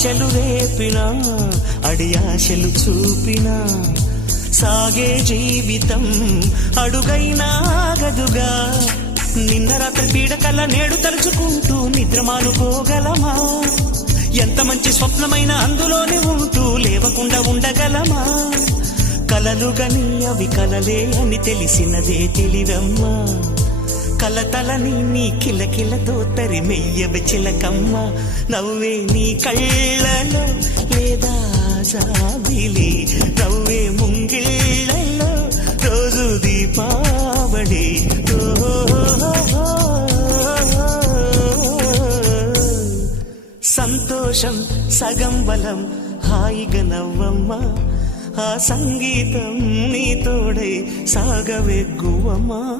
ఆశలు రేపినా అడియాశలు చూపినా సాగే జీవితం అడుగైనా ఆగదుగా. నిన్న రాత్రి పీడకల నేడు తలుచుకుంటూ నిద్రమానుకోగలమా? ఎంత మంచి స్వప్నమైన అందులోనే ఉంటూ లేవకుండా ఉండగలమా? కలలుగని అవి కలలే అని తెలిసినదే తెలివమ్మా. కలతలని నీ కిలకిలతో తరిమెయ్యవి చిలకమ్మ. నవ్వే నీ కళ్ళలో లేదా జాబిలి, నవ్వే ముంగిళ్ళలో రోజు దీపావళి. సంతోషం సగం బలం, హాయిగా నవ్వమ్మా. ఆ సంగీతం నీ తోడై సాగవెగ్గువమ్మా.